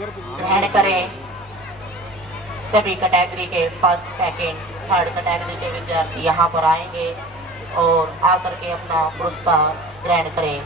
ग्रहण करें। सभी कैटेगरी के फर्स्ट, सेकंड, थर्ड कैटेगरी के विद्यार्थी यहाँ पर आएंगे और आकर के अपना पुरस्कार ग्रहण करें।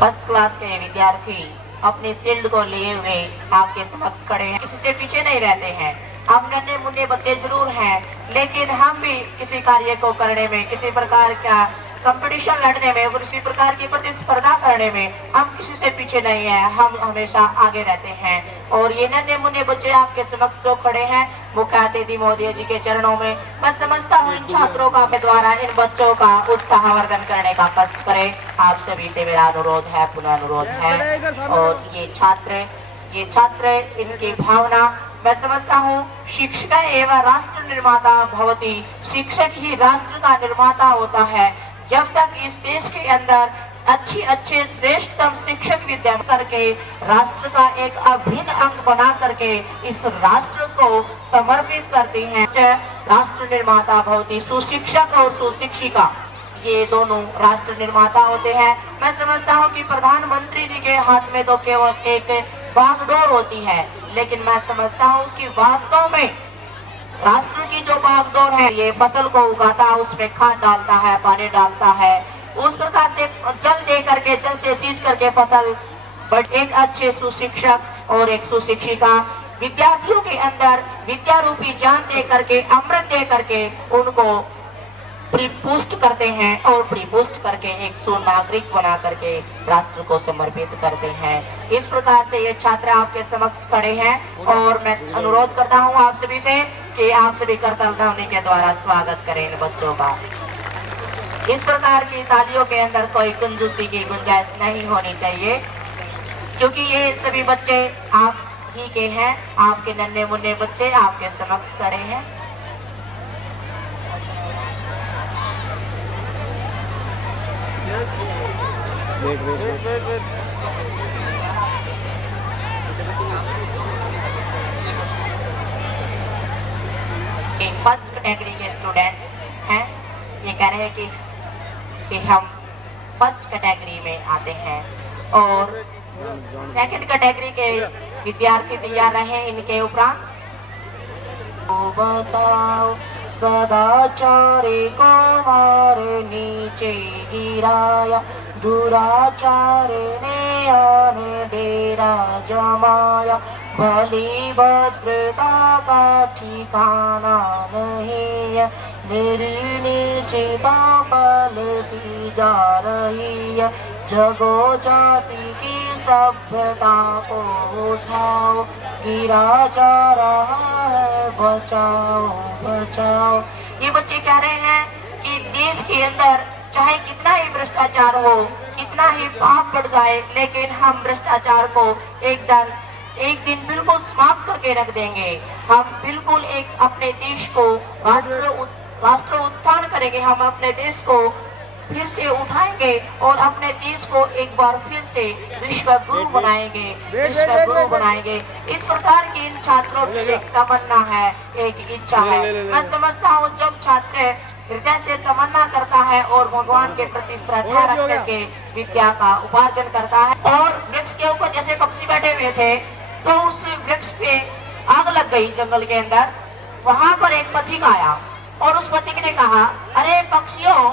फर्स्ट क्लास के विद्यार्थी अपने शील्ड को लिए हुए आपके समक्ष खड़े हैं, किसी से पीछे नहीं रहते हैं। हम नन्हे मुन्ने बच्चे जरूर हैं, लेकिन हम भी किसी कार्य को करने में, किसी प्रकार का कंपटीशन लड़ने में, किसी प्रकार की प्रतिस्पर्धा करने में हम किसी से पीछे नहीं है, हम हमेशा आगे रहते हैं। और ये नन्हे मुन्ने बच्चे आपके समक्ष जो खड़े हैं, मुख्य अतिथि महोदय जी के चरणों में मैं समझता हूँ इन छात्रों का द्वारा इन बच्चों का उत्साहवर्धन करने का कष्ट करें। आप सभी से मेरा अनुरोध है, पुनः अनुरोध है। और ये छात्र इनकी भावना मैं समझता हूँ, शिक्षक एवं राष्ट्र निर्माता भवति, शिक्षक ही राष्ट्र का निर्माता होता है। जब तक इस देश के अंदर अच्छे श्रेष्ठतम शिक्षक विद्यमान करके राष्ट्र का एक अभिन्न अंग बना करके इस राष्ट्र को समर्पित करती हैं, राष्ट्र निर्माता भवति, सुशिक्षक और सुशिक्षिका ये दोनों राष्ट्र निर्माता होते हैं। मैं समझता हूँ कि प्रधानमंत्री जी के हाथ में तो केवल एक बागडोर होती है, लेकिन मैं समझता हूँ कि वास्तव में राष्ट्र की जो बागडोर है, ये फसल को उगाता है, उसमें खाद डालता है, पानी डालता है, उस प्रकार से जल दे करके, जल से सींच करके फसल। बट एक अच्छे सुशिक्षक और एक सुशिक्षिका विद्यार्थियों के अंदर विद्या रूपी ज्ञान दे करके, अमृत दे करके उनको प्रीपुष्ट करते हैं और प्रीपुष्ट करके एक सुनागरिक बना करके राष्ट्र को समर्पित करते हैं। इस प्रकार से ये छात्र आपके समक्ष खड़े हैं और मैं अनुरोध करता हूँ आप सभी से कि आप सभी करताल ध्वनि के द्वारा स्वागत करें इन बच्चों का। इस प्रकार की तालियों के अंदर कोई कंजूसी की गुंजाइश नहीं होनी चाहिए, क्योंकि ये सभी बच्चे आप ही के हैं, आपके नन्हे मुन्ने बच्चे आपके समक्ष खड़े हैं। वेट। फर्स्ट कैटेगरी के स्टूडेंट हैं, ये कह रहे हैं कि हम फर्स्ट कैटेगरी में आते हैं और सेकंड कैटेगरी के विद्यार्थी तैयार रहे। इनके उपरांत बचाओ सदाचारी को मारे नीचे गिराया, दुराचारी ने आने डेरा जमाया, भली भद्रता का ठिकाना नहीं है, मेरी नीचता फैलती जा रही है, जगो जाति की सभ्यता को उठाओ, गिरा जा रहा है, बचाओ बचाओ। ये बच्चे कह रहे हैं कि देश के अंदर चाहे कितना ही भ्रष्टाचार हो, कितना ही पाप बढ़ जाए, लेकिन हम भ्रष्टाचार को एक दिन बिल्कुल समाप्त करके रख देंगे। हम बिल्कुल एक अपने देश को राष्ट्र उत्थान करेंगे, हम अपने देश को फिर से उठाएंगे और अपने देश को एक बार फिर से विश्व गुरु बनाएंगे। इस प्रकार की इन छात्रों की एक तमन्ना है, एक इच्छा है। मैं समझता हूँ जब छात्र हृदय से तमन्ना करता है और भगवान के प्रति श्रद्धा रख करके विद्या का उपार्जन करता है। और वृक्ष के ऊपर जैसे पक्षी बैठे हुए थे, तो उस वृक्ष पे आग लग गई जंगल के अंदर। वहां पर एक पथिक आया और उस पथिक ने कहा, अरे पक्षियों,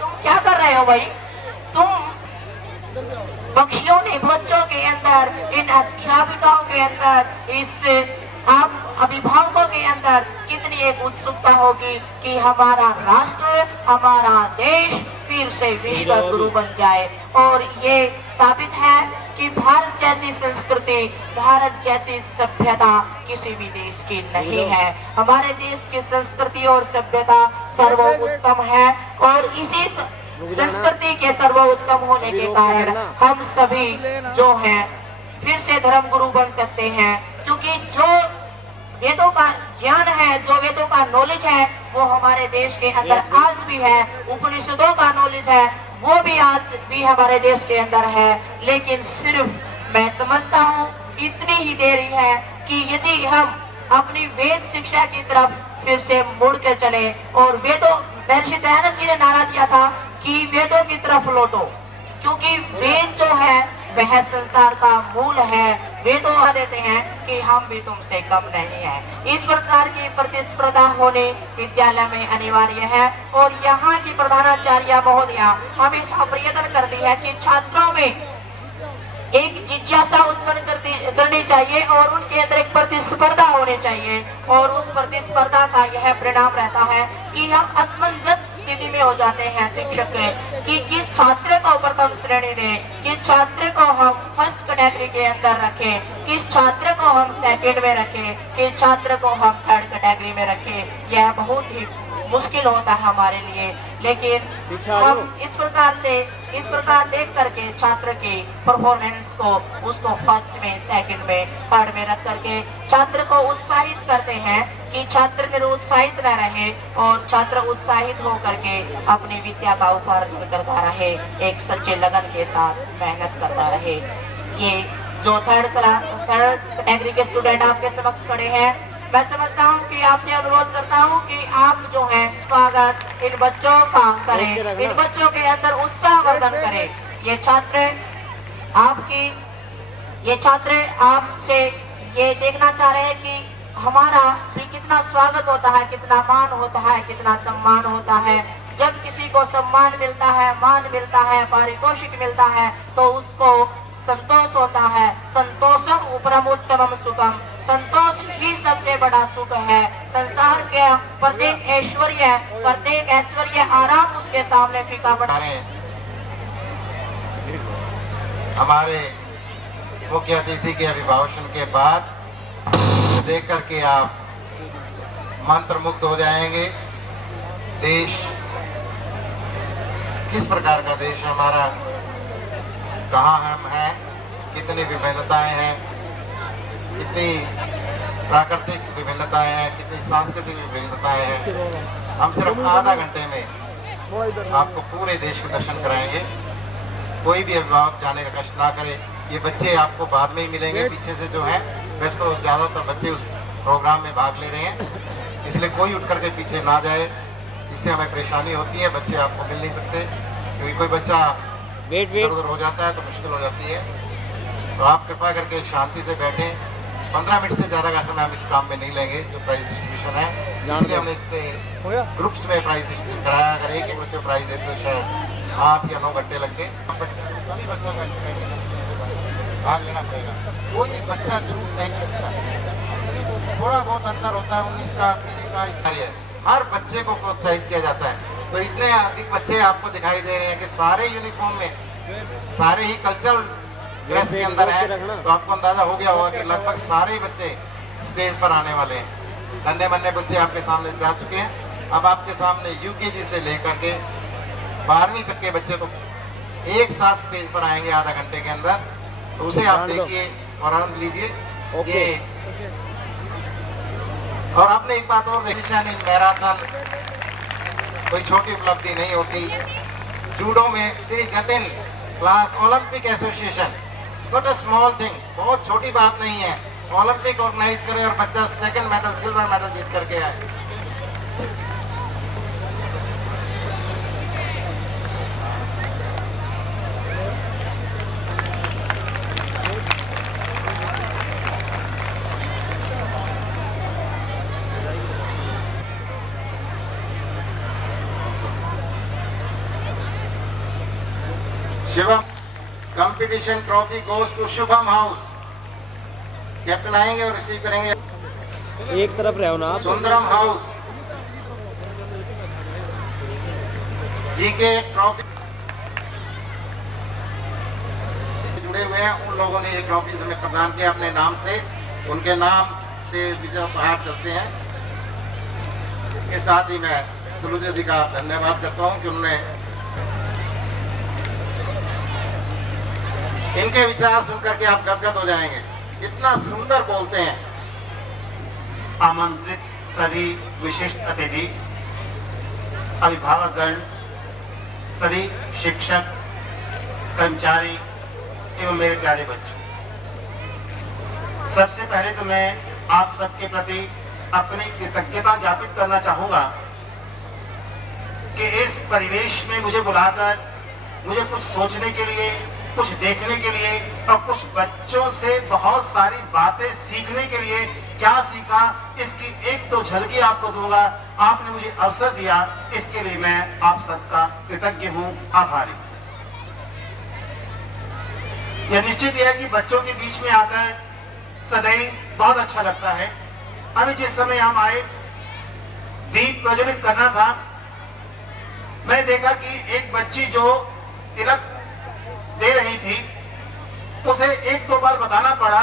तुम क्या कर रहे हो भाई? तुम पक्षियों ने बच्चों के अंदर, इन अध्यापिकाओं के अंदर, इस आप अभिभावकों के अंदर कितनी एक उत्सुकता होगी कि हमारा राष्ट्र, हमारा देश फिर से विश्व गुरु बन जाए। और ये साबित है कि भारत जैसी संस्कृति, भारत जैसी सभ्यता किसी भी देश की नहीं है। हमारे देश की संस्कृति और सभ्यता सर्वोत्तम है और इसी संस्कृति के सर्वोत्तम होने के कारण हम सभी जो हैं फिर से धर्म गुरु बन सकते हैं, क्योंकि जो वेदों का ज्ञान है, जो वेदों का नॉलेज है, वो हमारे देश के अंदर आज भी है। उपनिषदों का नॉलेज है, वो भी आज भी हमारे देश के अंदर है। लेकिन सिर्फ मैं समझता हूँ इतनी ही देरी है कि यदि हम अपनी वेद शिक्षा की तरफ फिर से मुड़ के चले और वेदों महर्षि दयानंद जी ने नारा दिया था कि वेदों की तरफ लौटो, क्योंकि वेद जो है वह संसार का मूल है। वेदों देते हैं कि हम भी तुमसे कम नहीं है। इस प्रकार की प्रतिस्पर्धा होने विद्यालय में अनिवार्य है और यहाँ की प्रधानाचार्य महोदया हमेशा प्रयत्न करती है कि छात्रों में एक जिज्ञासा उत्पन्न करनी चाहिए और उनके अंदर एक प्रतिस्पर्धा होनी चाहिए। और उस प्रतिस्पर्धा का यह परिणाम रहता है कि हम असमंजस स्थिति में हो जाते हैं शिक्षक कि किस छात्र को प्रथम श्रेणी दें, किस छात्र को हम फर्स्ट कैटेगरी के अंदर रखें, किस छात्र को हम सेकंड में रखें, किस छात्र को हम थर्ड कैटेगरी में रखें। यह बहुत ही मुश्किल होता है हमारे लिए। लेकिन हम इस प्रकार देख करके छात्र के परफॉर्मेंस को उसको फर्स्ट में, सेकंड में, थर्ड में रख करके छात्र को उत्साहित करते हैं कि छात्र निरुत्साहित न रहे और छात्र उत्साहित हो करके अपनी विद्या का उपार्जन करता रहे, एक सच्चे लगन के साथ मेहनत करता रहे। ये जो थर्ड कैटेगरी के स्टूडेंट आपके समक्ष खड़े हैं, मैं समझता हूँ कि आपसे अनुरोध करता हूँ कि आप जो है स्वागत इन बच्चों का करें, इन बच्चों के अंदर उत्साह वर्धन करें। ये छात्र आपसे ये देखना चाह रहे हैं कि हमारा भी कितना स्वागत होता है, कितना मान होता है, कितना सम्मान होता है। जब किसी को सम्मान मिलता है, मान मिलता है, पारितोषिक मिलता है तो उसको संतोष होता है। संतोषम उपरमोत्तमम सुखम, संतोष ही सबसे बड़ा सुख है। संसार के प्रत्येक ऐश्वर्य आराम उसके सामने फीका पड़ा है। हमारे मुख्य अतिथि के अभिभाषण के बाद देख करके आप मंत्रमुग्ध हो जाएंगे। देश किस प्रकार का देश है हमारा, कहाँ हम हैं, कितनी विभिन्नताएं हैं, कितनी प्राकृतिक विभिन्नताएं हैं, कितनी सांस्कृतिक विभिन्नताएं हैं। हम सिर्फ आधा घंटे में आपको पूरे देश के दर्शन कराएंगे। कोई भी अभिभावक जाने का कष्ट ना करे। ये बच्चे आपको बाद में ही मिलेंगे, पीछे से जो है वैसे तो ज़्यादातर बच्चे उस प्रोग्राम में भाग ले रहे हैं, इसलिए कोई उठ करके पीछे ना जाए, इससे हमें परेशानी होती है। बच्चे आपको मिल नहीं सकते क्योंकि कोई बच्चा इधर उधर हो जाता है तो मुश्किल हो जाती है। तो आप कृपा करके शांति से बैठें। 15 मिनट से ज़्यादा का समय हम इस काम में नहीं लेंगे जो प्राइज डिस्ट्रीब्यूशन है, इसलिए हमने इससे ग्रुप्स में प्राइज डिस्ट्रीब्यूशन कराया। अगर एक एक बच्चे प्राइज देते तो शायद 8 या 9 घंटे लगते। सभी बच्चों का भाग लेना पड़ेगा, कोई बच्चा छूट नहीं सकता। थोड़ा बहुत अंतर होता है, 19 का 20 का कार्य, हर बच्चे को प्रोत्साहित किया जाता है। तो इतने अधिक बच्चे आपको दिखाई दे रहे हैं कि सारे यूनिफॉर्म में, सारे ही कल्चरल ड्रेस के अंदर हैं, तो आपको अंदाजा हो गया होगा कि लगभग सारे ही बच्चे स्टेज पर आने वाले हैं। नन्हे मन्ने बच्चे आपके सामने जा चुके हैं। अब आपके सामने यूकेजी से लेकर के 12वीं तक के बच्चे तो एक साथ स्टेज पर आएंगे आधा घंटे के अंदर, तो उसे आप देखिए और आनंद लीजिए। ये और आपने एक बात और देखी, मैराथन कोई छोटी उपलब्धि नहीं होती। जूडो में Shri Jatin class Olympic association, not a small thing, बहुत छोटी बात नहीं है। ओलंपिक ऑर्गेनाइज करे और बच्चा सेकंड मेडल, सिल्वर मेडल जीत करके आए। Shivam competition trophy goes to Shubham house. Captain आएंगे और रिसीव करेंगे। एक तरफ रहो ना। सुंदरम हाउस जीके ट्रॉफी जुड़े हुए हैं, उन लोगों ने ये ट्रॉफी हमें प्रदान किया अपने नाम से, उनके नाम से विजय उपहार चलते हैं। इसके साथ ही मैं सुलूजा जी का धन्यवाद करता हूँ कि उन्होंने इनके विचार सुनकर के आप गदगद हो जाएंगे, इतना सुंदर बोलते हैं। आमंत्रित सभी विशिष्ट अतिथि, अभिभावकगण, सभी शिक्षक, कर्मचारी एवं मेरे प्यारे बच्चों, सबसे पहले तो मैं आप सबके प्रति अपनी कृतज्ञता ज्ञापित करना चाहूंगा कि इस परिवेश में मुझे बुलाकर मुझे कुछ सोचने के लिए, कुछ देखने के लिए और कुछ बच्चों से बहुत सारी बातें सीखने के लिए क्या सीखा, इसकी एक तो झलकी आपको दूंगा। आपने मुझे अवसर दिया, इसके लिए मैं आप सबका कृतज्ञ हूं, आभारी। यह निश्चित है कि बच्चों के बीच में आकर सदैव बहुत अच्छा लगता है। अभी जिस समय हम आए, दीप प्रज्वलित करना था, मैं देखा कि एक बच्ची जो तिलक दे रही थी, उसे एक दो बार बताना पड़ा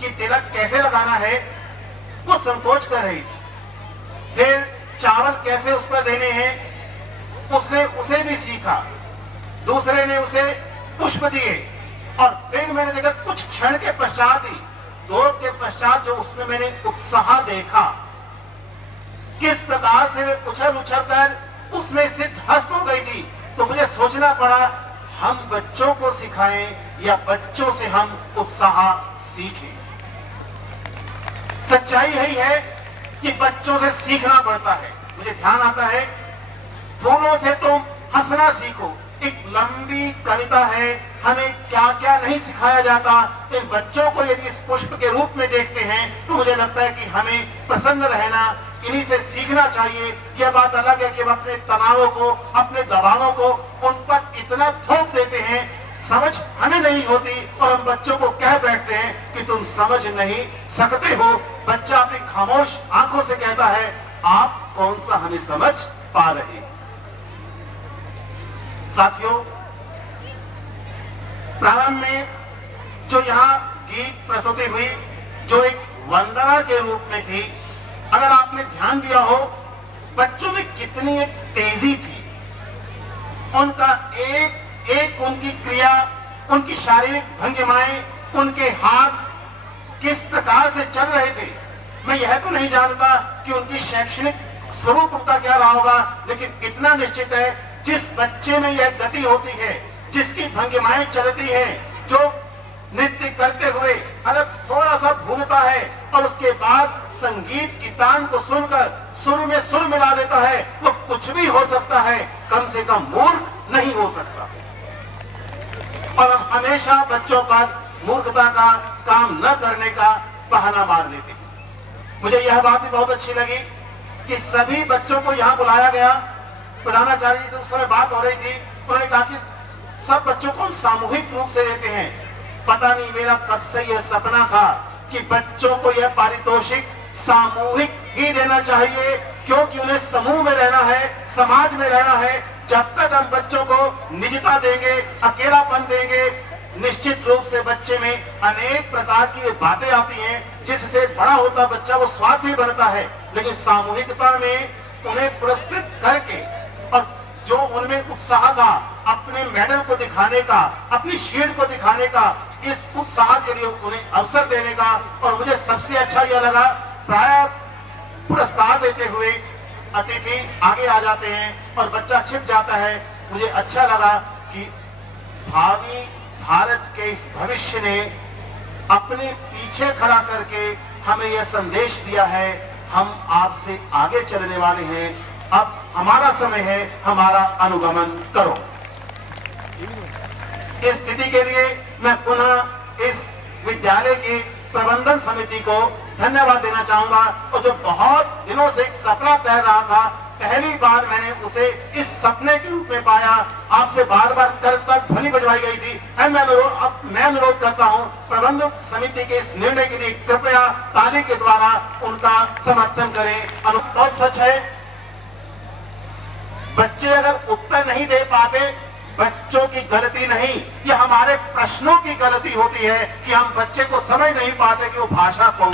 कि तिलक कैसे लगाना है। वो संकोच कर रही थी। फिर चावल कैसे उस पर देने हैं, उसने उसे भी सीखा। दूसरे ने उसे पुष्प दिए और फिर मैंने देखा कुछ क्षण के पश्चात ही, दौड़ के पश्चात जो उसमें मैंने उत्साह देखा, किस प्रकार से वे उछल उछल कर उसमें से ध्वस्त हो गई थी। तो मुझे सोचना पड़ा, हम बच्चों को सिखाएं या बच्चों से हम उत्साह सीखें। सच्चाई यही है कि बच्चों से सीखना पड़ता है। मुझे ध्यान आता है, फूलों से तुम हंसना सीखो, एक लंबी कविता है, हमें क्या क्या नहीं सिखाया जाता। इन बच्चों को यदि इस पुष्प के रूप में देखते हैं तो मुझे लगता है कि हमें प्रसन्न रहना, इन्हीं से सीखना चाहिए। यह बात अलग है कि हम अपने तनावों को, अपने दबावों को उन पर इतना थोप देते हैं, समझ हमें नहीं होती और हम बच्चों को कह बैठते हैं कि तुम समझ नहीं सकते हो। बच्चा अपनी खामोश आंखों से कहता है, आप कौन सा हमें समझ पा रहे। साथियों, प्रारंभ में जो यहाँ गीत प्रस्तुति हुई, जो एक वंदना के रूप में थी, अगर आपने ध्यान दिया हो, बच्चों में कितनी एक तेजी थी। उनका एक एक उनकी क्रिया, उनकी शारीरिक भंगिमाएं, उनके हाथ किस प्रकार से चल रहे थे। मैं यह तो नहीं जानता कि उनकी शैक्षणिक स्वरूप उनका क्या रहा होगा, लेकिन इतना निश्चित है, जिस बच्चे में यह गति होती है, जिसकी भंगिमाएं चलती हैं, जो नृत्य करते हुए अगर थोड़ा सा भूलता है और उसके बाद संगीत की तान को सुनकर सुर में सुर मिला देता है, वो कुछ भी हो सकता है, कम से कम मूर्ख नहीं हो सकता। और हम हमेशा बच्चों पर मूर्खता का काम न करने का बहाना मार देते हैं। मुझे यह बात भी बहुत अच्छी लगी कि सभी बच्चों को यहाँ बुलाया गया। प्रधानाचार्य से उस समय बात हो रही थी, उन्होंने कहा कि सब बच्चों को हम सामूहिक रूप से देते हैं। पता नहीं मेरा कब से यह सपना था कि बच्चों को यह पारितोषिक सामूहिक ही देना चाहिए, क्योंकि उन्हें समूह में रहना है, समाज में रहना है। जब तक हम बच्चों को निजता देंगे, अकेलापन देंगे, निश्चित रूप से बच्चे में अनेक प्रकार की बातें आती हैं, जिससे बड़ा होता बच्चा वो स्वार्थी बनता है। लेकिन सामूहिकता में उन्हें पुरस्कृत करके और जो उनमें उत्साह था अपने मेडल को दिखाने का, अपनी शील्ड को दिखाने का, इस उत्साह के लिए उन्हें अवसर देने का। और मुझे सबसे अच्छा यह लगा, प्राय पुरस्कार देते हुए अतिथि आगे आ जाते हैं और बच्चा छिप जाता है। मुझे अच्छा लगा कि भावी भारत के इस भविष्य ने अपने पीछे खड़ा करके हमें यह संदेश दिया है, हम आपसे आगे चलने वाले हैं, अब हमारा समय है, हमारा अनुगमन करो। इस स्थिति के लिए मैं पुनः इस विद्यालय की प्रबंधन समिति को धन्यवाद देना चाहूंगा। और जो बहुत दिनों से एक सपना तैर रहा था, पहली बार मैंने उसे इस सपने के रूप में पाया। आपसे बार बार करतब ध्वनि बजवाई गई थी। मैं अनुरोध करता हूं, प्रबंधक समिति के इस निर्णय के लिए कृपया ताली के द्वारा उनका समर्थन करें। बहुत सच है, बच्चे अगर उत्तर नहीं दे पाते, बच्चों की गलती नहीं, यह हमारे प्रश्नों की गलती होती है कि हम बच्चे को समझ नहीं पाते कि वो भाषा कौन